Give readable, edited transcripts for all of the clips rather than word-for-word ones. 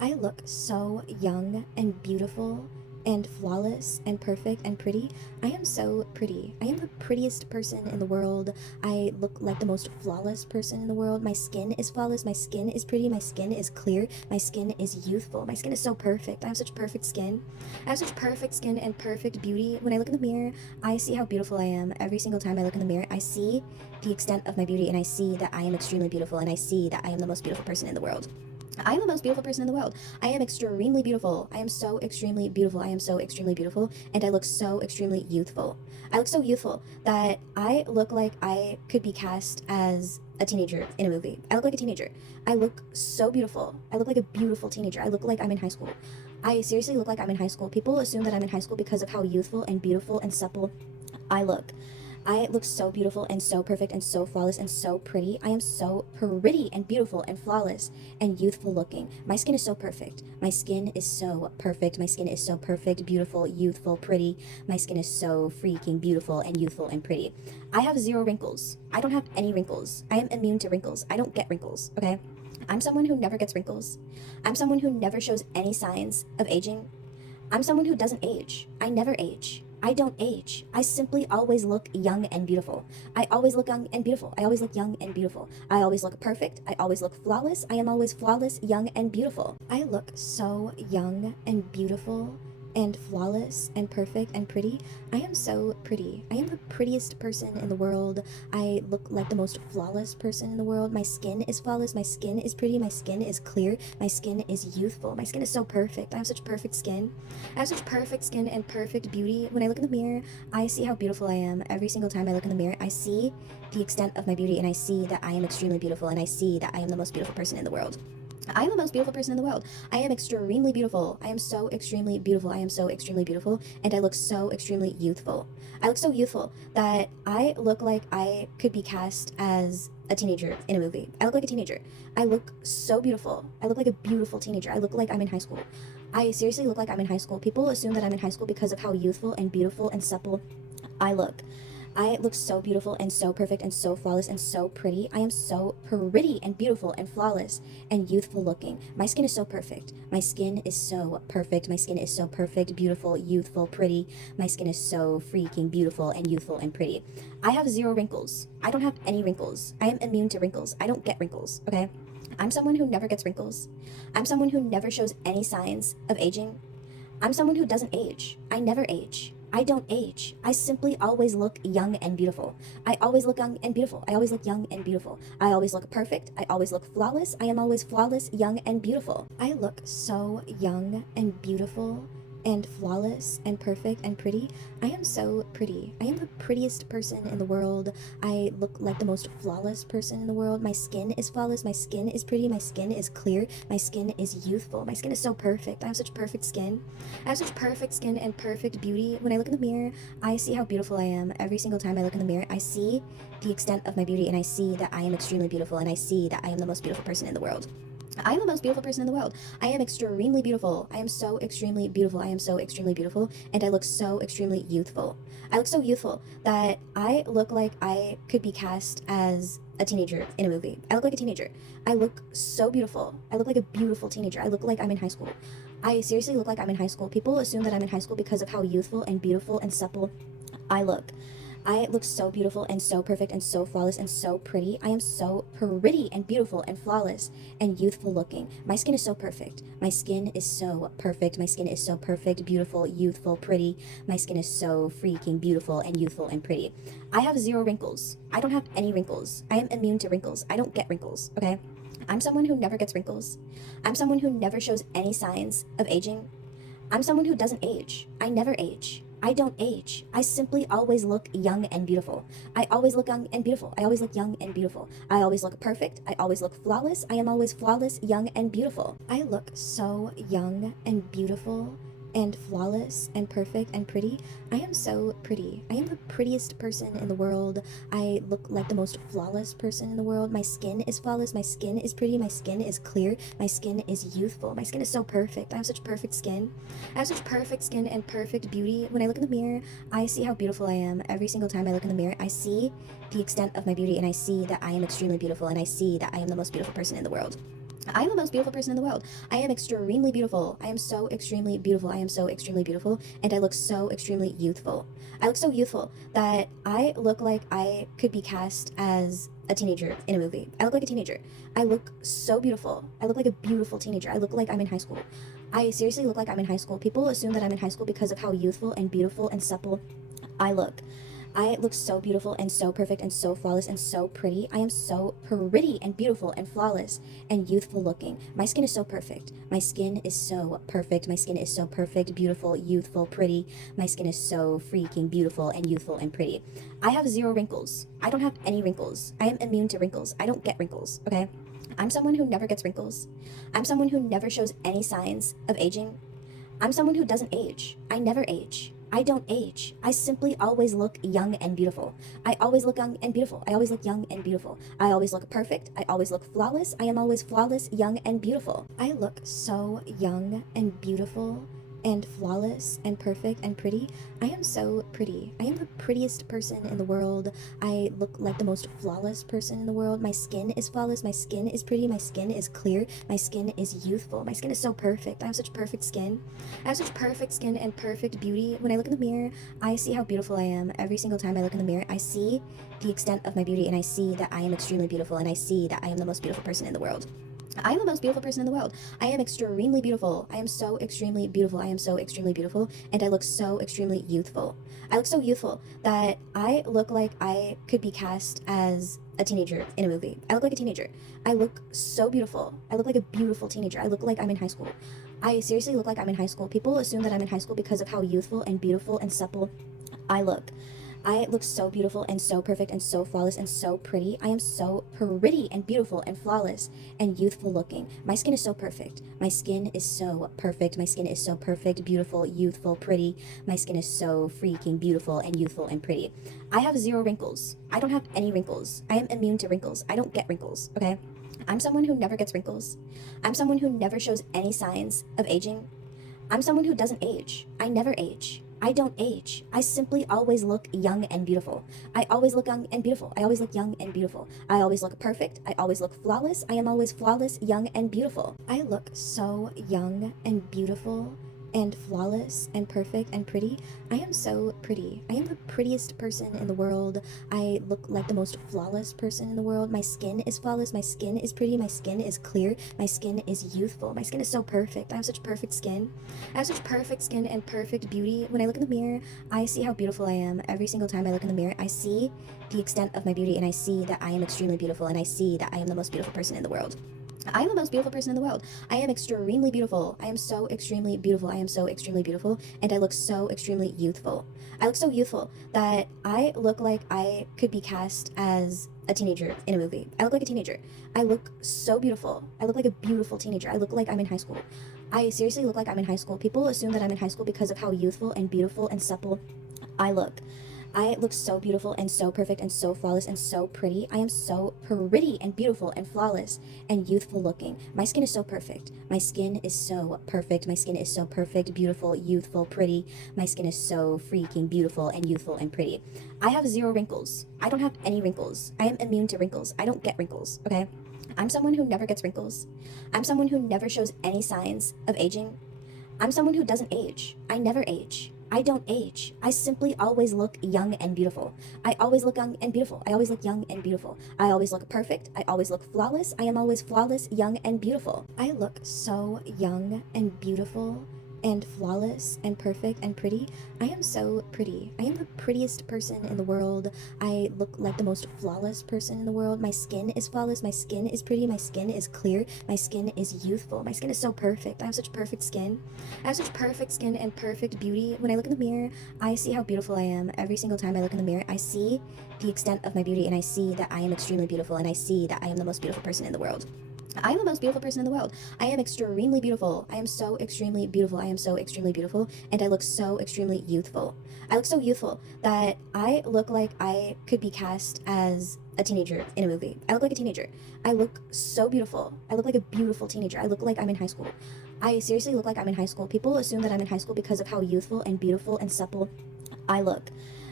I look so young and beautiful and flawless and perfect and pretty. I am so pretty. I am the prettiest person in the world. I look like the most flawless person in the world. My skin is flawless. My skin is pretty. My skin is clear. My skin is youthful. My skin is so perfect. I have such perfect skin. I have such perfect skin and perfect beauty. When I look in the mirror, I see how beautiful I am. Every single time I look in the mirror, I see the extent of my beauty and I see that I am extremely beautiful and I see that I am the most beautiful person in the world. I am the most beautiful person in the world. I am extremely beautiful. I am so extremely beautiful. I am so extremely beautiful. And I look so extremely youthful. I look so youthful that I look like I could be cast as a teenager in a movie. I look like a teenager. I look so beautiful. I look like a beautiful teenager. I look like I'm in high school. I seriously look like I'm in high school. People assume that I'm in high school because of how youthful and beautiful and supple I look. I look so beautiful and so perfect and so flawless and so pretty. I am so pretty and beautiful and flawless and youthful looking. My skin is so perfect. My skin is so perfect. My skin is so perfect, beautiful, youthful, pretty. My skin is so freaking beautiful and youthful and pretty. I have zero wrinkles. I don't have any wrinkles. I am immune to wrinkles. I don't get wrinkles, okay? I'm someone who never gets wrinkles. I'm someone who never shows any signs of aging. I'm someone who doesn't age. I never age. I don't age. I simply always look young and beautiful. I always look young and beautiful. I always look young and beautiful. I always look perfect. I always look flawless. I am always flawless, young, and beautiful. I look so young and beautiful and flawless and perfect and pretty. I am so pretty. I am the prettiest person in the world. I look like the most flawless person in the world. My skin is flawless. My skin is pretty. My skin is clear. My skin is youthful. My skin is so perfect. I have such perfect skin. I have such perfect skin and perfect beauty. When I look in the mirror, I see how beautiful I am. Every single time I look in the mirror, I see the extent of my beauty and I see that I am extremely beautiful and I see that I am the most beautiful person in the world. I am the most beautiful person in the world. I am extremely beautiful. I am so extremely beautiful. I am so extremely beautiful. And I look so extremely youthful. I look so youthful that I look like I could be cast as a teenager in a movie. I look like a teenager. I look so beautiful. I look like a beautiful teenager. I look like I'm in high school. I seriously look like I'm in high school. People assume that I'm in high school because of how youthful and beautiful and supple I look. I look so beautiful and so perfect and so flawless and so pretty. I am so pretty and beautiful and flawless and youthful looking. My skin is so perfect. My skin is so perfect. My skin is so perfect, beautiful, youthful, pretty. My skin is so freaking beautiful and youthful and pretty. I have zero wrinkles. I don't have any wrinkles. I am immune to wrinkles. I don't get wrinkles, okay? I'm someone who never gets wrinkles. I'm someone who never shows any signs of aging. I'm someone who doesn't age. I never age. I don't age. I simply always look young and beautiful. I always look young and beautiful. I always look young and beautiful. I always look perfect. I always look flawless. I am always flawless, young, and beautiful. I look so young and beautiful and flawless and perfect and pretty. I am so pretty. I am the prettiest person in the world. I look like the most flawless person in the world. My skin is flawless. My skin is pretty. My skin is clear. My skin is youthful. My skin is so perfect. I have such perfect skin. I have such perfect skin and perfect beauty. When I look in the mirror, I see how beautiful I am. Every single time I look in the mirror, I see the extent of my beauty and I see that I am extremely beautiful and I see that I am the most beautiful person in the world. I am the most beautiful person in the world. I am extremely beautiful. I am so extremely beautiful. I am so extremely beautiful. And I look so extremely youthful. I look so youthful that I look like I could be cast as a teenager in a movie. I look like a teenager. I look so beautiful. I look like a beautiful teenager. I look like I'm in high school. I seriously look like I'm in high school. People assume that I'm in high school because of how youthful and beautiful and supple I look. I look so beautiful and so perfect and so flawless and so pretty. I am so pretty and beautiful and flawless and youthful looking. My skin is so perfect. My skin is so perfect. My skin is so perfect, beautiful, youthful, pretty. My skin is so freaking beautiful and youthful and pretty. I have zero wrinkles. I don't have any wrinkles. I am immune to wrinkles. I don't get wrinkles, okay? I'm someone who never gets wrinkles. I'm someone who never shows any signs of aging. I'm someone who doesn't age. I never age. I don't age. I simply always look young and beautiful. I always look young and beautiful. I always look young and beautiful. I always look perfect. I always look flawless. I am always flawless, young, and beautiful. I look so young and beautiful and flawless and perfect and pretty. I am so pretty. I am the prettiest person in the world. I look like the most flawless person in the world. My skin is flawless. My skin is pretty. My skin is clear. My skin is youthful. My skin is so perfect. I have such perfect skin. I have such perfect skin and perfect beauty. When I look in the mirror, I see how beautiful I am. Every single time I look in the mirror, I see the extent of my beauty and I see that I am extremely beautiful and I see that I am the most beautiful person in the world. I am the most beautiful person in the world. I am extremely beautiful. I am so extremely beautiful. I am so extremely beautiful. And I look so extremely youthful. I look so youthful that I look like I could be cast as a teenager in a movie. I look like a teenager. I look so beautiful. I look like a beautiful teenager. I look like I'm in high school. I seriously look like I'm in high school. People assume that I'm in high school because of how youthful and beautiful and supple I look. I look so beautiful and so perfect and so flawless and so pretty. I am so pretty and beautiful and flawless and youthful looking. My skin is so perfect. My skin is so perfect. My skin is so perfect, beautiful, youthful, pretty. My skin is so freaking beautiful and youthful and pretty. I have zero wrinkles. I don't have any wrinkles. I am immune to wrinkles. I don't get wrinkles, okay? I'm someone who never gets wrinkles. I'm someone who never shows any signs of aging. I'm someone who doesn't age. I never age. I don't age. I simply always look young and beautiful. I always look young and beautiful. I always look young and beautiful. I always look perfect. I always look flawless. I am always flawless, young, and beautiful. I look so young and beautiful and flawless and perfect and pretty. I am so pretty. I am the prettiest person in the world. I look like the most flawless person in the world. My skin is flawless. My skin is pretty. My skin is clear. My skin is youthful. My skin is so perfect. I have such perfect skin. I have such perfect skin and perfect beauty. When I look in the mirror, I see how beautiful I am. Every single time I look in the mirror, I see the extent of my beauty and I see that I am extremely beautiful and I see that I am the most beautiful person in the world. I am the most beautiful person in the world. I am extremely beautiful. I am so extremely beautiful. I am so extremely beautiful. And I look so extremely youthful. I look so youthful that I look like I could be cast as a teenager in a movie. I look like a teenager. I look so beautiful. I look like a beautiful teenager. I look like I'm in high school. I seriously look like I'm in high school. People assume that I'm in high school because of how youthful and beautiful and supple I look. I look so beautiful and so perfect and so flawless and so pretty. I am so pretty and beautiful and flawless and youthful looking. My skin is so perfect. My skin is so perfect. My skin is so perfect, beautiful, youthful, pretty. My skin is so freaking beautiful and youthful and pretty. I have zero wrinkles. I don't have any wrinkles. I am immune to wrinkles. I don't get wrinkles, okay? I'm someone who never gets wrinkles. I'm someone who never shows any signs of aging. I'm someone who doesn't age. I never age. I don't age. I simply always look young and beautiful. I always look young and beautiful. I always look young and beautiful. I always look perfect. I always look flawless. I am always flawless, young, and beautiful. I look so young and beautiful and flawless and perfect and pretty. I am so pretty. I am the prettiest person in the world. I look like the most flawless person in the world. My skin is flawless. My skin is pretty. My skin is clear. My skin is youthful. My skin is so perfect. I have such perfect skin. I have such perfect skin and perfect beauty. When I look in the mirror, I see how beautiful I am. Every single time I look in the mirror, I see the extent of my beauty and I see that I am extremely beautiful and I see that I am the most beautiful person in the world. I am the most beautiful person in the world. I am extremely beautiful. I am so extremely beautiful. I am so extremely beautiful. And I look so extremely youthful. I look so youthful that I look like I could be cast as a teenager in a movie. I look like a teenager. I look so beautiful. I look like a beautiful teenager. I look like I'm in high school. I seriously look like I'm in high school. People assume that I'm in high school because of how youthful and beautiful and supple I look. I seriously look like I'm in high school. People assume that I'm in high school because of how youthful and beautiful and supple I look. I seriously look like I'm in high school because of how youthful and beautiful and supple I look. I seriously look like I'm in high school because of how youthful and beautiful and supple I look so beautiful and so perfect and so flawless and so pretty. I am so pretty and beautiful and flawless and youthful looking. My skin is so perfect. My skin is so perfect. My skin is so perfect, beautiful, youthful, pretty. My skin is so freaking beautiful and youthful and pretty. I have zero wrinkles. I don't have any wrinkles. I am immune to wrinkles. I don't get wrinkles, okay? I'm someone who never gets wrinkles. I'm someone who never shows any signs of aging. I'm someone who doesn't age. I never age. I don't age. I simply always look young and beautiful. I always look young and beautiful. I always look young and beautiful. I always look perfect. I always look flawless. I am always flawless, young, and beautiful. I look so young and beautiful and flawless and perfect and pretty. I am so pretty. I am the prettiest person in the world. I look like the most flawless person in the world. My skin is flawless. My skin is pretty. My skin is clear. My skin is youthful. My skin is so perfect. I have such perfect skin. I have such perfect skin and perfect beauty. When I look in the mirror, I see how beautiful I am. Every single time I look in the mirror, I see the extent of my beauty and I see that I am extremely beautiful and I see that I am the most beautiful person in the world. I am the most beautiful person in the world. I am extremely beautiful. I am so extremely beautiful. I am so extremely beautiful. And I look so extremely youthful. I look so youthful that I look like I could be cast as a teenager in a movie. I look like a teenager. I look so beautiful. I look like a beautiful teenager. I look like I'm in high school. I seriously look like I'm in high school. People assume that I'm in high school because of how youthful and beautiful and supple I look.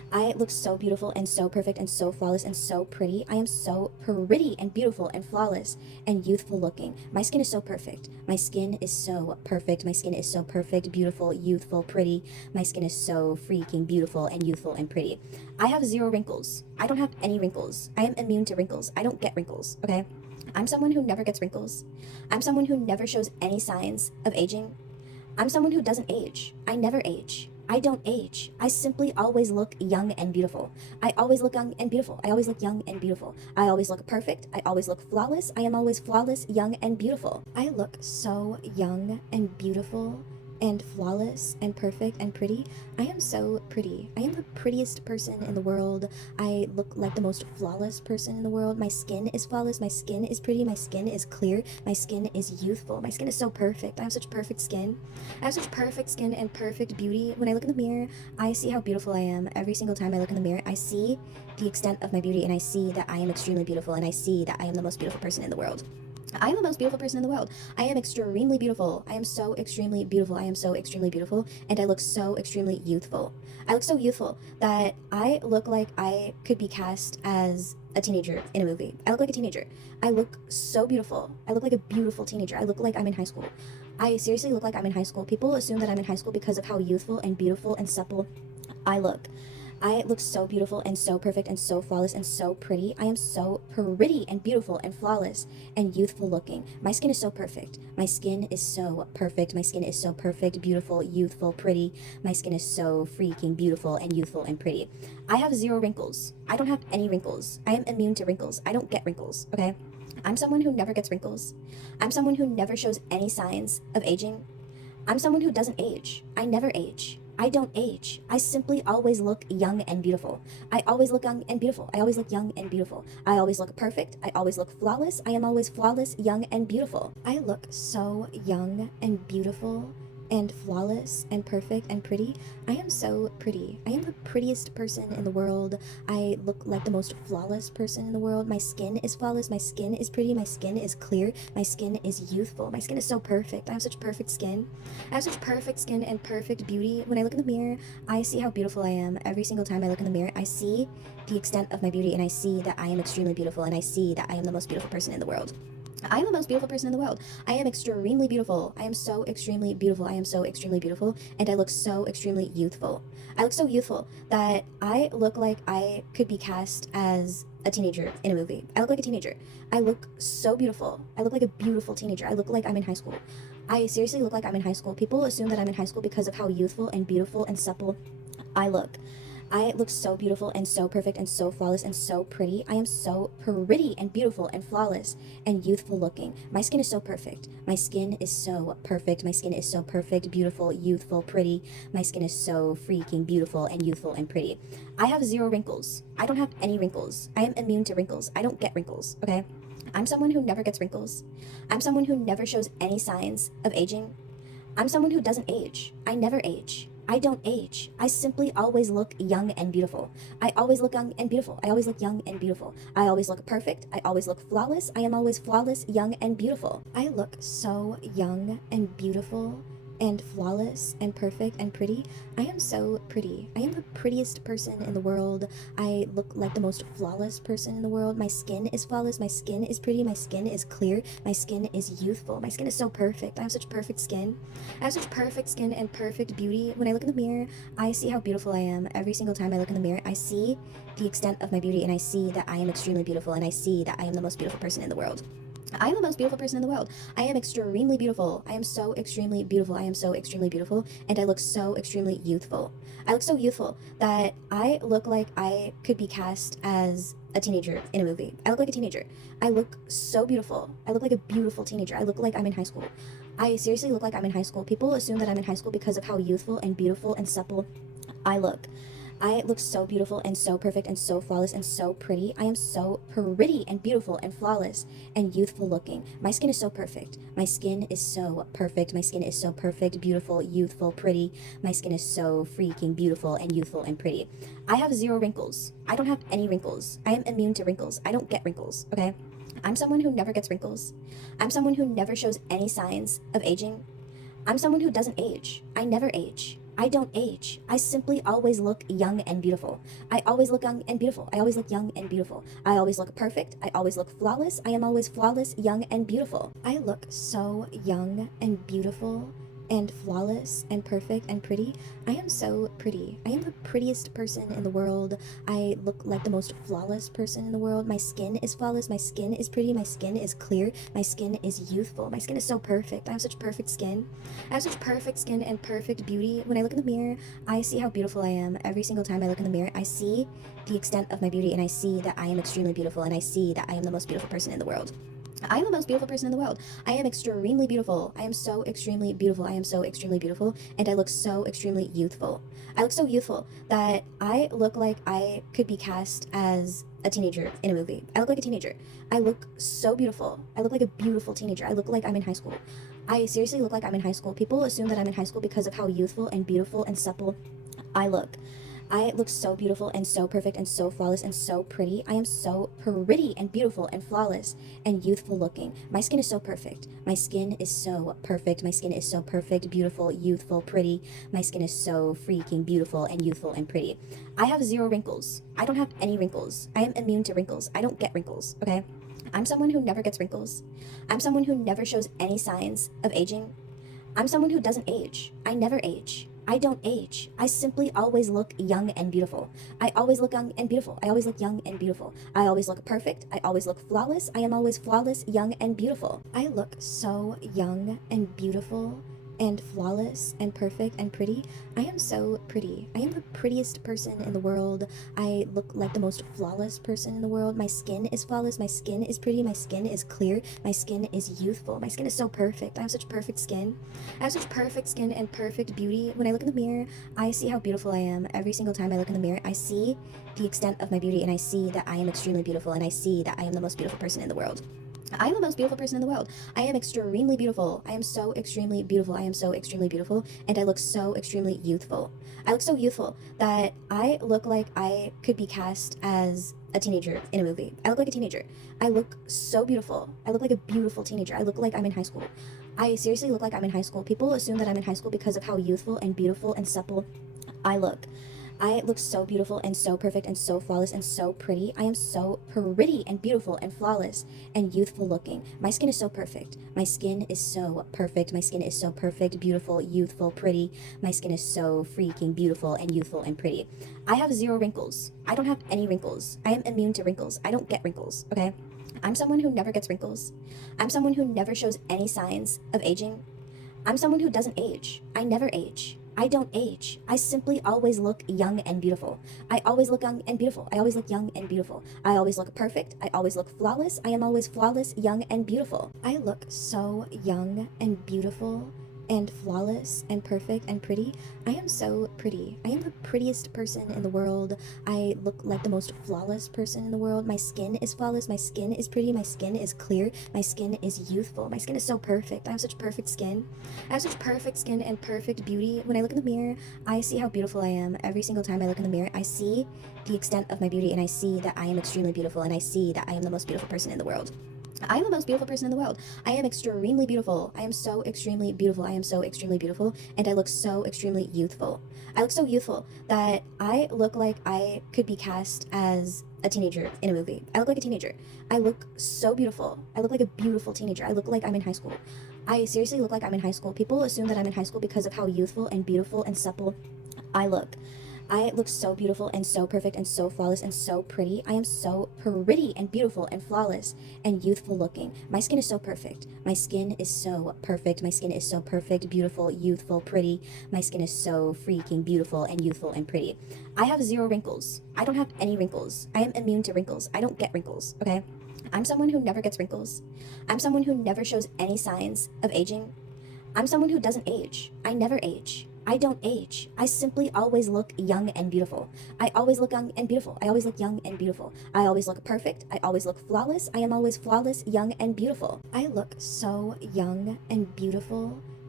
I look so beautiful and so perfect and so flawless and so pretty. I am so pretty and beautiful and flawless and youthful looking. My skin is so perfect. My skin is so perfect. My skin is so perfect, beautiful, youthful, pretty. My skin is so freaking beautiful and youthful and pretty. I have zero wrinkles. I don't have any wrinkles. I am immune to wrinkles. I don't get wrinkles, okay? I'm someone who never gets wrinkles. I'm someone who never shows any signs of aging. I'm someone who doesn't age. I never age. I don't age. I simply always look young and beautiful. I always look young and beautiful. I always look young and beautiful. I always look perfect. I always look flawless. I am always flawless, young, and beautiful. I look so young and beautiful and flawless and perfect and pretty. I am so pretty. I am the prettiest person in the world. I look like the most flawless person in the world. My skin is flawless. My skin is pretty. My skin is clear. My skin is youthful. My skin is so perfect. I have such perfect skin. I have such perfect skin and perfect beauty. When I look in the mirror, I see how beautiful I am. Every single time I look in the mirror, I see the extent of my beauty, and I see that I am extremely beautiful, and I see that I am the most beautiful person in the world. I am the most beautiful person in the world. I am extremely beautiful. I am so extremely beautiful. I am so extremely beautiful. And I look so extremely youthful. I look so youthful that I look like I could be cast as a teenager in a movie. I look like a teenager. I look so beautiful. I look like a beautiful teenager. I look like I'm in high school. I seriously look like I'm in high school. People assume that I'm in high school because of how youthful and beautiful and supple I look. I look so beautiful and so perfect and so flawless and so pretty. I am so pretty and beautiful and flawless and youthful looking. My skin is so perfect. My skin is so perfect. My skin is so perfect, beautiful, youthful, pretty. My skin is so freaking beautiful and youthful and pretty. I have zero wrinkles. I don't have any wrinkles. I am immune to wrinkles. I don't get wrinkles, okay? I'm someone who never gets wrinkles. I'm someone who never shows any signs of aging. I'm someone who doesn't age. I never age. I don't age. I simply always look young and beautiful. I always look young and beautiful. I always look young and beautiful. I always look perfect. I always look flawless. I am always flawless, young, and beautiful. I look so young and beautiful and flawless and perfect and pretty. I am so pretty. I am the prettiest person in the world. I look like the most flawless person in the world. My skin is flawless. My skin is pretty. My skin is clear. My skin is youthful. My skin is so perfect. I have such perfect skin. I have such perfect skin and perfect beauty. When I look in the mirror, I see how beautiful I am. Every single time I look in the mirror, I see the extent of my beauty, and I see that I am extremely beautiful, and I see that I am the most beautiful person in the world. I am the most beautiful person in the world. I am extremely beautiful. I am so extremely beautiful. I am so extremely beautiful. And I look so extremely youthful. I look so youthful that I look like I could be cast as a teenager in a movie. I look like a teenager. I look so beautiful. I look like a beautiful teenager. I look like I'm in high school. I seriously look like I'm in high school. People assume that I'm in high school because of how youthful and beautiful and supple I look. I look so beautiful and so perfect and so flawless and so pretty. I am so pretty and beautiful and flawless and youthful looking. My skin is so perfect. My skin is so perfect. My skin is so perfect, beautiful, youthful, pretty. My skin is so freaking beautiful and youthful and pretty. I have zero wrinkles. I don't have any wrinkles. I am immune to wrinkles. I don't get wrinkles, okay? I'm someone who never gets wrinkles. I'm someone who never shows any signs of aging. I'm someone who doesn't age. I never age. I don't age. I simply always look young and beautiful. I always look young and beautiful. I always look young and beautiful. I always look perfect. I always look flawless. I am always flawless, young, and beautiful. I look so young and beautiful and flawless and perfect and pretty. I am so pretty. I am the prettiest person in the world. I look like the most flawless person in the world. My skin is flawless. My skin is pretty. My skin is clear. My skin is youthful. My skin is so perfect. I have such perfect skin. I have such perfect skin and perfect beauty. When I look in the mirror, I see how beautiful I am. Every single time I look in the mirror, I see the extent of my beauty, and I see that I am extremely beautiful, and I see that I am the most beautiful person in the world. I am the most beautiful person in the world. I am extremely beautiful. I am so extremely beautiful. I am so extremely beautiful. And I look so extremely youthful. I look so youthful that I look like I could be cast as a teenager in a movie. I look like a teenager. I look so beautiful. I look like a beautiful teenager. I look like I'm in high school. I seriously look like I'm in high school. People assume that I'm in high school because of how youthful and beautiful and supple I look. I look so beautiful and so perfect and so flawless and so pretty. I am so pretty and beautiful and flawless and youthful looking. My skin is so perfect. My skin is so perfect. My skin is so perfect, beautiful, youthful, pretty. My skin is so freaking beautiful and youthful and pretty. I have zero wrinkles. I don't have any wrinkles. I am immune to wrinkles. I don't get wrinkles, okay? I'm someone who never gets wrinkles. I'm someone who never shows any signs of aging. I'm someone who doesn't age. I never age. I don't age. I simply always look young and beautiful. I always look young and beautiful. I always look young and beautiful. I always look perfect. I always look flawless. I am always flawless, young and beautiful. I look so young and beautiful and flawless and perfect and pretty. I am so pretty. I am the prettiest person in the world. I look like the most flawless person in the world. My skin is flawless. My skin is pretty. My skin is clear. My skin is youthful. My skin is so perfect. I have such perfect skin. I have such perfect skin and perfect beauty. When I look in the mirror, I see how beautiful I am. Every single time I look in the mirror, I see the extent of my beauty, and I see that I am extremely beautiful, and I see that I am the most beautiful person in the world. I am the most beautiful person in the world. I am extremely beautiful. I am so extremely beautiful. I am so extremely beautiful. And I look so extremely youthful. I look so youthful that I look like I could be cast as a teenager in a movie. I look like a teenager. I look so beautiful. I look like a beautiful teenager. I look like I'm in high school. I seriously look like I'm in high school. People assume that I'm in high school because of how youthful and beautiful and supple I look. I look so beautiful and so perfect and so flawless and so pretty. I am so pretty and beautiful and flawless and youthful looking. My skin is so perfect. My skin is so perfect. My skin is so perfect, beautiful, youthful, pretty. My skin is so freaking beautiful and youthful and pretty. I have zero wrinkles. I don't have any wrinkles. I am immune to wrinkles. I don't get wrinkles, okay? I'm someone who never gets wrinkles. I'm someone who never shows any signs of aging. I'm someone who doesn't age. I never age. I don't age. I simply always look young and beautiful. I always look young and beautiful. I always look young and beautiful. I always look perfect. I always look flawless. I am always flawless, young and beautiful. I look so young and beautiful and flawless and perfect and pretty. I am so pretty. I am the prettiest person in the world. I look like the most flawless person in the world. My skin is flawless. My skin is pretty. My skin is clear. My skin is youthful. My skin is so perfect. I have such perfect skin. I have such perfect skin and perfect beauty. When I look in the mirror, I see how beautiful I am. Every single time I look in the mirror, I see the extent of my beauty, and I see that I am extremely beautiful, and I see that I am the most beautiful person in the world. I am the most beautiful person in the world. I am extremely beautiful. I am so extremely beautiful. I am so extremely beautiful. And I look so extremely youthful. I look so youthful that I look like I could be cast as a teenager in a movie. I look like a teenager. I look so beautiful. I look like a beautiful teenager. I look like I'm in high school. I seriously look like I'm in high school. People assume that I'm in high school because of how youthful and beautiful and supple I look. I look so beautiful and so perfect and so flawless and so pretty. I am so pretty and beautiful and flawless and youthful looking. My skin is so perfect. My skin is so perfect. My skin is so perfect, beautiful, youthful, pretty. My skin is so freaking beautiful and youthful and pretty. I have zero wrinkles. I don't have any wrinkles. I am immune to wrinkles. I don't get wrinkles, okay? I'm someone who never gets wrinkles. I'm someone who never shows any signs of aging. I'm someone who doesn't age. I never age. I don't age. I simply always look young and beautiful. I always look young and beautiful. I always look young and beautiful. I always look perfect. I always look flawless. I am always flawless, young and beautiful. I look so young and beautiful and flawless and perfect and pretty. I am so pretty. I am the prettiest person in the world. I look like the most flawless person in the world. My skin is flawless. My skin is pretty. My skin is clear. My skin is youthful. My skin is so perfect. I have such perfect skin. I have such perfect skin and perfect beauty. When I look in the mirror, I see how beautiful I am. Every single time I look in the mirror, I see the extent of my beauty, and I see that I am extremely beautiful, and I see that I am the most beautiful person in the world. I am the most beautiful person in the world. I am extremely beautiful. I am so extremely beautiful. I am so extremely beautiful. And I look so extremely youthful. I look so youthful that I look like I could be cast as a teenager in a movie. I look like a teenager. I look so beautiful. I look like a beautiful teenager. I look like I'm in high school. I seriously look like I'm in high school. People assume that I'm in high school because of how youthful and beautiful and supple I look. I look so beautiful and so perfect and so flawless and so pretty. I am so pretty and beautiful and flawless and youthful looking. My skin is so perfect. My skin is so perfect. My skin is so perfect, beautiful, youthful, pretty. My skin is so freaking beautiful and youthful and pretty. I have zero wrinkles. I don't have any wrinkles. I am immune to wrinkles. I don't get wrinkles, okay? I'm someone who never gets wrinkles. I'm someone who never shows any signs of aging. I'm someone who doesn't age. I never age. I don't age. I simply always look young and beautiful. I always look young and beautiful. I always look young and beautiful. I always look perfect. I always look flawless. I am always flawless, young and beautiful. I look so young and beautiful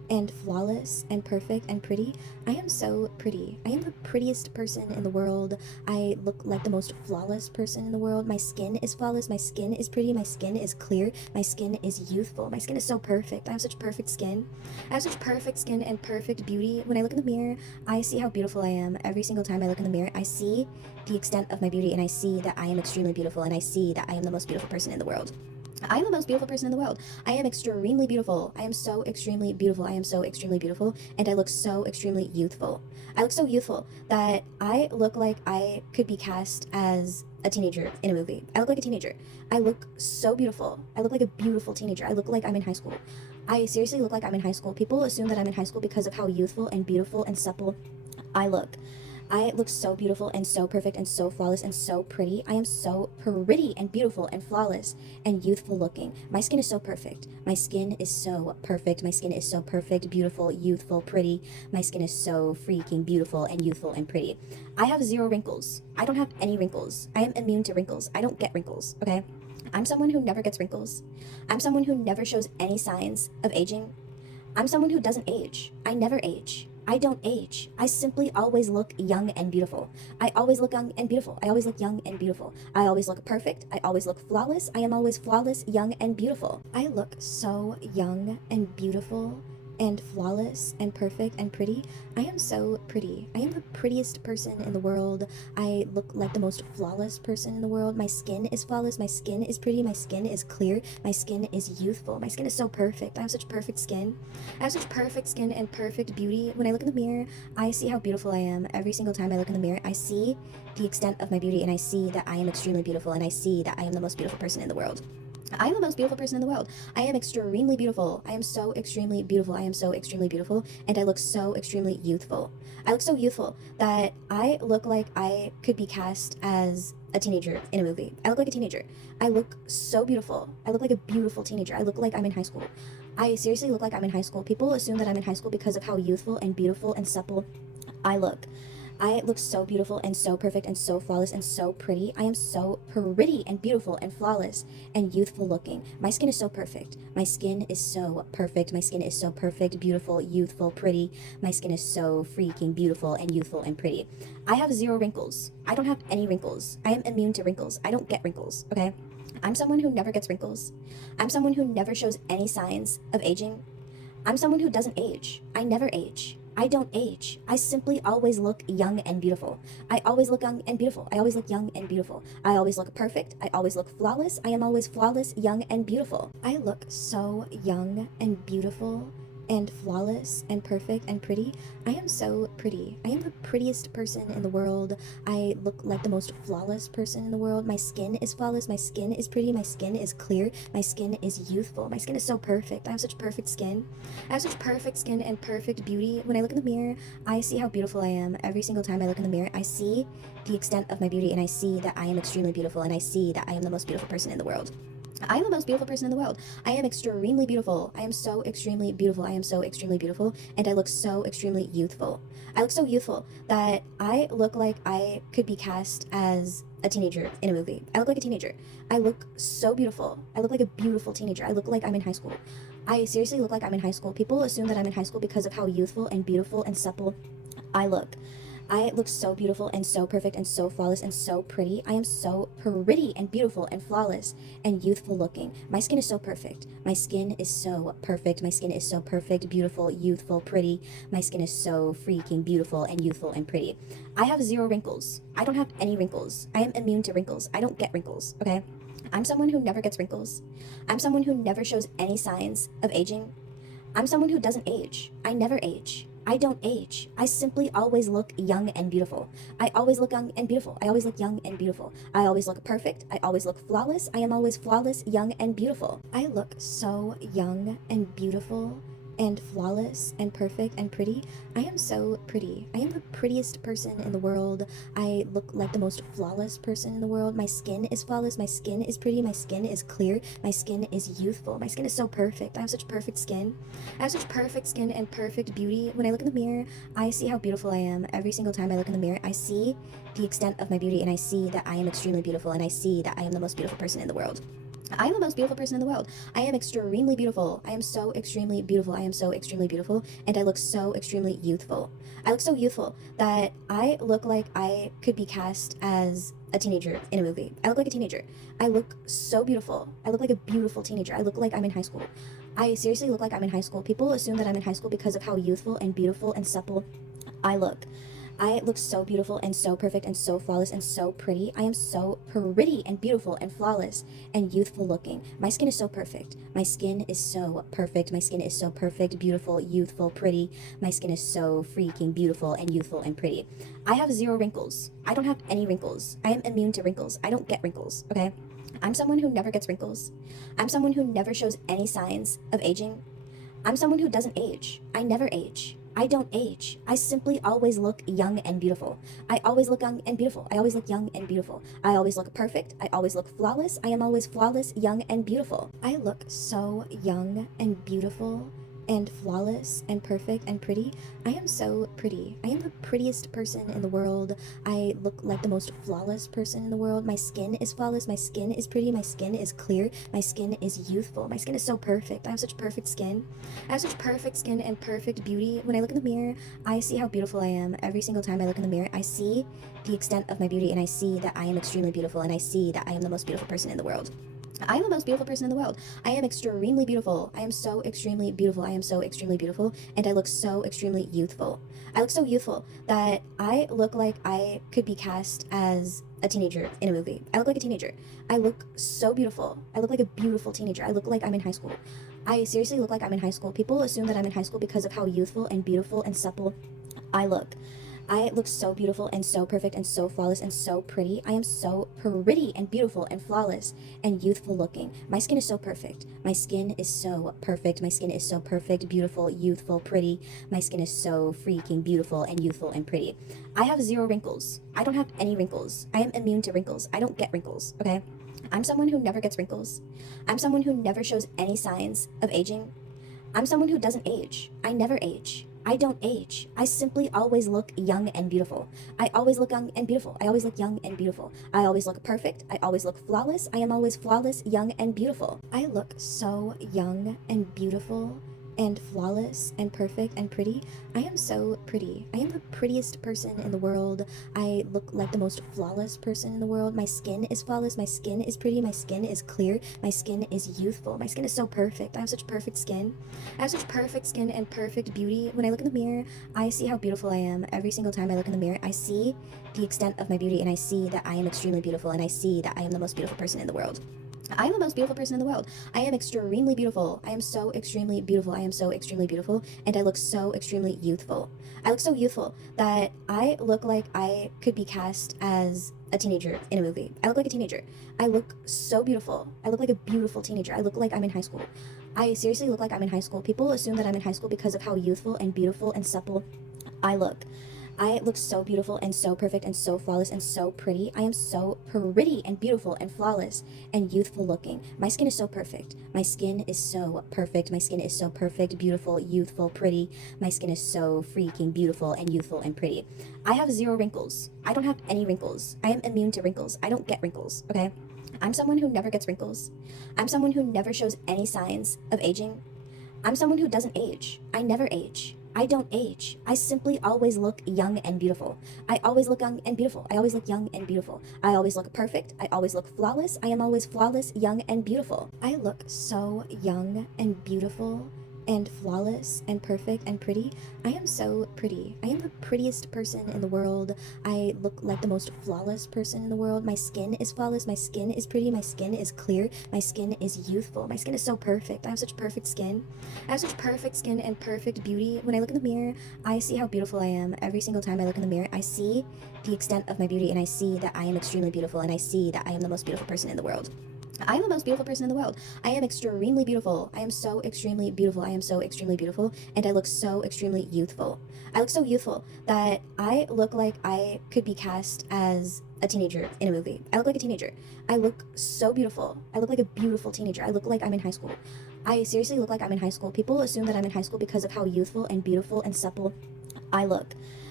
and flawless and perfect and pretty. I am so pretty. I am the prettiest person in the world. I look like the most flawless person in the world. My skin is flawless. My skin is pretty. My skin is clear. My skin is youthful. My skin is so perfect. I have such perfect skin. I have such perfect skin and perfect beauty. When I look in the mirror, I see how beautiful I am. Every single time I look in the mirror, I see the extent of my beauty, and I see that I am extremely beautiful, and I see that I am the most beautiful person in the world. I am the most beautiful person in the world. I am extremely beautiful. I am so extremely beautiful. I am so extremely beautiful. And I look so extremely youthful. I look so youthful that I look like I could be cast as a teenager in a movie. I look like a teenager. I look so beautiful. I look like a beautiful teenager. I look like I'm in high school. I seriously look like I'm in high school. People assume that I'm in high school because of how youthful and beautiful and supple I look. I look so beautiful and so perfect and so flawless and so pretty. I am so pretty and beautiful and flawless and youthful looking. My skin is so perfect. My skin is so perfect. My skin is so perfect, beautiful, youthful, pretty. My skin is so freaking beautiful and youthful and pretty. I have zero wrinkles. I don't have any wrinkles. I am immune to wrinkles. I don't get wrinkles, okay? I'm someone who never gets wrinkles. I'm someone who never shows any signs of aging. I'm someone who doesn't age. I never age. I don't age. I simply always look young and beautiful. I always look young and beautiful. I always look young and beautiful. I always look perfect. I always look flawless. I am always flawless, young, and beautiful. I look so young and beautiful and flawless and perfect and pretty. I am so pretty. I am the prettiest person in the world. I look like the most flawless person in the world. My skin is flawless. My skin is pretty. My skin is clear. My skin is youthful. My skin is so perfect. I have such perfect skin. I have such perfect skin and perfect beauty. When I look in the mirror, I see how beautiful I am. Every single time I look in the mirror, I see the extent of my beauty, and I see that I am extremely beautiful, and I see that I am the most beautiful person in the world. I am the most beautiful person in the world. I am extremely beautiful. I am so extremely beautiful. I am so extremely beautiful. And I look so extremely youthful. I look so youthful that I look like I could be cast as a teenager in a movie. I look like a teenager. I look so beautiful. I look like a beautiful teenager. I look like I'm in high school. I seriously look like I'm in high school. People assume that I'm in high school because of how youthful and beautiful and supple I look. I look so beautiful and so perfect and so flawless and so pretty. I am so pretty and beautiful and flawless and youthful looking. My skin is so perfect. My skin is so perfect. My skin is so perfect, beautiful, youthful, pretty. My skin is so freaking beautiful and youthful and pretty. I have zero wrinkles. I don't have any wrinkles. I am immune to wrinkles. I don't get wrinkles, okay? I'm someone who never gets wrinkles. I'm someone who never shows any signs of aging. I'm someone who doesn't age. I never age. I don't age. I simply always look young and beautiful. I always look young and beautiful. I always look young and beautiful. I always look perfect. I always look flawless. I am always flawless, young, and beautiful. I look so young and beautiful and flawless and perfect and pretty. I am so pretty. I am the prettiest person in the world. I look like the most flawless person in the world. My skin is flawless. My skin is pretty. My skin is clear. My skin is youthful. My skin is so perfect. I have such perfect skin. I have such perfect skin and perfect beauty. When I look in the mirror, I see how beautiful I am. Every single time I look in the mirror, I see the extent of my beauty, and I see that I am extremely beautiful, and I see that I am the most beautiful person in the world. I am the most beautiful person in the world. I am extremely beautiful. I am so extremely beautiful. I am so extremely beautiful. And I look so extremely youthful. I look so youthful that I look like I could be cast as a teenager in a movie. I look like a teenager. I look so beautiful. I look like a beautiful teenager. I look like I'm in high school. I seriously look like I'm in high school. People assume that I'm in high school because of how youthful and beautiful and supple I look. I look so beautiful and so perfect and so flawless and so pretty. I am so pretty and beautiful and flawless and youthful looking. My skin is so perfect. My skin is so perfect. My skin is so perfect, beautiful, youthful, pretty. My skin is so freaking beautiful and youthful and pretty. I have zero wrinkles. I don't have any wrinkles. I am immune to wrinkles. I don't get wrinkles, okay? I'm someone who never gets wrinkles. I'm someone who never shows any signs of aging. I'm someone who doesn't age. I never age. I don't age. I simply always look young and beautiful. I always look young and beautiful. I always look young and beautiful. I always look perfect. I always look flawless. I am always flawless, young, and beautiful. I look so young and beautiful and flawless and perfect and pretty. I am so pretty. I am the prettiest person in the world. I look like the most flawless person in the world. My skin is flawless. My skin is pretty. My skin is clear. My skin is youthful. My skin is so perfect. I have such perfect skin. I have such perfect skin and perfect beauty. When I look in the mirror, I see how beautiful I am. Every single time I look in the mirror, I see the extent of my beauty, and I see that I am extremely beautiful, and I see that I am the most beautiful person in the world. I am the most beautiful person in the world. I am extremely beautiful. I am so extremely beautiful. I am so extremely beautiful. And I look so extremely youthful. I look so youthful that I look like I could be cast as a teenager in a movie. I look like a teenager. I look so beautiful. I look like a beautiful teenager. I look like I'm in high school. I seriously look like I'm in high school. People assume that I'm in high school because of how youthful and beautiful and supple I look. I look so beautiful and so perfect and so flawless and so pretty. I am so pretty and beautiful and flawless and youthful looking. My skin is so perfect. My skin is so perfect. My skin is so perfect, beautiful, youthful, pretty. My skin is so freaking beautiful and youthful and pretty. I have zero wrinkles. I don't have any wrinkles. I am immune to wrinkles. I don't get wrinkles, okay? I'm someone who never gets wrinkles. I'm someone who never shows any signs of aging. I'm someone who doesn't age. I never age. I don't age. I simply always look young and beautiful. I always look young and beautiful. I always look young and beautiful. I always look perfect. I always look flawless. I am always flawless, young, and beautiful. I look so young and beautiful and flawless and perfect and pretty. I am so pretty. I am the prettiest person in the world. I look like the most flawless person in the world. My skin is flawless. My skin is pretty. My skin is clear. My skin is youthful. My skin is so perfect. I have such perfect skin. I have such perfect skin and perfect beauty. When I look in the mirror, I see how beautiful I am. Every single time I look in the mirror, I see the extent of my beauty and I see that I am extremely beautiful and I see that I am the most beautiful person in the world. I am the most beautiful person in the world. I am extremely beautiful. I am so extremely beautiful. I am so extremely beautiful. And I look so extremely youthful. I look so youthful that I look like I could be cast as a teenager in a movie. I look like a teenager. I look so beautiful. I look like a beautiful teenager. I look like I'm in high school. I seriously look like I'm in high school. People assume that I'm in high school because of how youthful and beautiful and supple I look. I look so beautiful and so perfect and so flawless and so pretty. I am so pretty and beautiful and flawless and youthful looking. My skin is so perfect. My skin is so perfect. My skin is so perfect, beautiful, youthful, pretty. My skin is so freaking beautiful and youthful and pretty. I have zero wrinkles. I don't have any wrinkles. I am immune to wrinkles. I don't get wrinkles, okay? I'm someone who never gets wrinkles. I'm someone who never shows any signs of aging. I'm someone who doesn't age. I never age. I don't age. I simply always look young and beautiful. I always look young and beautiful. I always look young and beautiful. I always look perfect. I always look flawless. I am always flawless, young, and beautiful. I look so young and beautiful and flawless and perfect and pretty. I am so pretty. I am the prettiest person in the world. I look like the most flawless person in the world. My skin is flawless. My skin is pretty. My skin is clear. My skin is youthful. My skin is so perfect. I have such perfect skin. I have such perfect skin and perfect beauty. When I look in the mirror, I see how beautiful I am. Every single time I look in the mirror, I see the extent of my beauty and I see that I am extremely beautiful and I see that I am the most beautiful person in the world. I am the most beautiful person in the world. I am extremely beautiful. I am so extremely beautiful. I am so extremely beautiful. And I look so extremely youthful. I look so youthful that I look like I could be cast as a teenager in a movie. I look like a teenager. I look so beautiful. I look like a beautiful teenager. I look like I'm in high school. I seriously look like I'm in high school. People assume that I'm in high school because of how youthful and beautiful and supple I look. I look so beautiful and so perfect and so flawless and so pretty. I am so pretty and beautiful and flawless and youthful looking. My skin is so perfect. My skin is so perfect. My skin is so perfect, beautiful, youthful, pretty. My skin is so freaking beautiful and youthful and pretty. I have zero wrinkles. I don't have any wrinkles. I am immune to wrinkles. I don't get wrinkles, okay? I'm someone who never gets wrinkles. I'm someone who never shows any signs of aging. I'm someone who doesn't age. I never age. I don't age. I simply always look young and beautiful. I always look young and beautiful. I always look young and beautiful. I always look perfect. I always look flawless. I am always flawless, young, and beautiful. I look so young and beautiful and flawless and perfect and pretty. I am so pretty. I am the prettiest person in the world. I look like the most flawless person in the world. My skin is flawless. My skin is pretty. My skin is clear. My skin is youthful. My skin is so perfect. I have such perfect skin. I have such perfect skin and perfect beauty. When I look in the mirror, I see how beautiful I am. Every single time I look in the mirror, I see the extent of my beauty and I see that I am extremely beautiful and I see that I am the most beautiful person in the world. I am the most beautiful person in the world. I am extremely beautiful. I am so extremely beautiful. I am so extremely beautiful. And I look so extremely youthful. I look so youthful that I look like I could be cast as a teenager in a movie. I look like a teenager. I look so beautiful. I look like a beautiful teenager. I look like I'm in high school. I seriously look like I'm in high school. People assume that I'm in high school because of how youthful and beautiful and supple I look.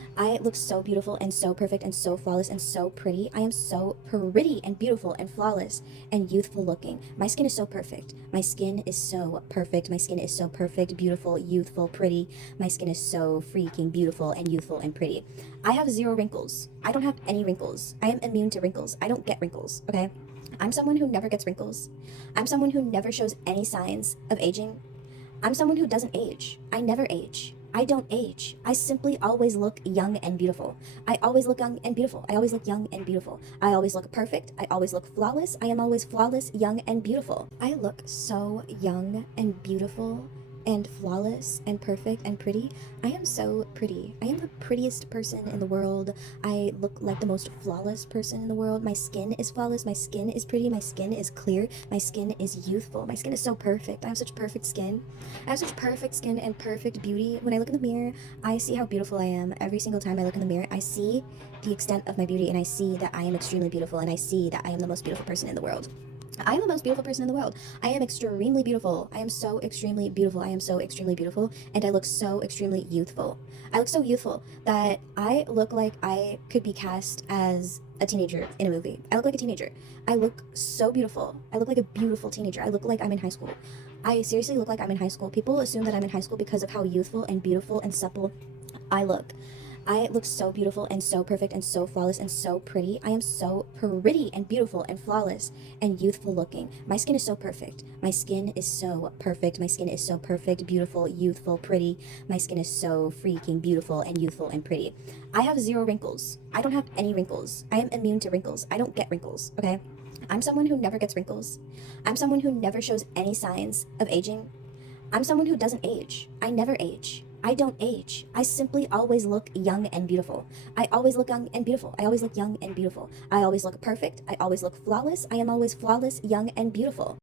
I look so beautiful and so perfect and so flawless and so pretty. I am so pretty and beautiful and flawless and youthful looking. My skin is so perfect. My skin is so perfect. My skin is so perfect, beautiful, youthful, pretty. My skin is so freaking beautiful and youthful and pretty. I have zero wrinkles. I don't have any wrinkles. I am immune to wrinkles. I don't get wrinkles, okay? I'm someone who never gets wrinkles. I'm someone who never shows any signs of aging. I'm someone who doesn't age. I never age. I don't age. I simply always look young and beautiful. I always look young and beautiful. I always look young and beautiful. I always look perfect. I always look flawless. I am always flawless, young, and beautiful. I look so young and beautiful and flawless and perfect and pretty. I am so pretty. I am the prettiest person in the world. I look like the most flawless person in the world. My skin is flawless. My skin is pretty. My skin is clear. My skin is youthful. My skin is so perfect. I have such perfect skin. I have such perfect skin and perfect beauty. When I look in the mirror, I see how beautiful I am. Every single time I look in the mirror, I see the extent of my beauty and I see that I am extremely beautiful and I see that I am the most beautiful person in the world. I am the most beautiful person in the world. I am extremely beautiful. I am so extremely beautiful. I am so extremely beautiful. And I look so extremely youthful. I look so youthful that I look like I could be cast as a teenager in a movie. I look like a teenager. I look so beautiful. I look like a beautiful teenager. I look like I'm in high school. I seriously look like I'm in high school. People assume that I'm in high school because of how youthful and beautiful and supple I look. I look so beautiful and so perfect and so flawless and so pretty. I am so pretty and beautiful and flawless and youthful looking. My skin is so perfect. My skin is so perfect. My skin is so perfect, beautiful, youthful, pretty. My skin is so freaking beautiful and youthful and pretty. I have zero wrinkles. I don't have any wrinkles. I am immune to wrinkles. I don't get wrinkles, okay? I'm someone who never gets wrinkles. I'm someone who never shows any signs of aging. I'm someone who doesn't age. I never age. I don't age. I simply always look young and beautiful. I always look young and beautiful. I always look young and beautiful. I always look perfect. I always look flawless. I am always flawless, young, and beautiful.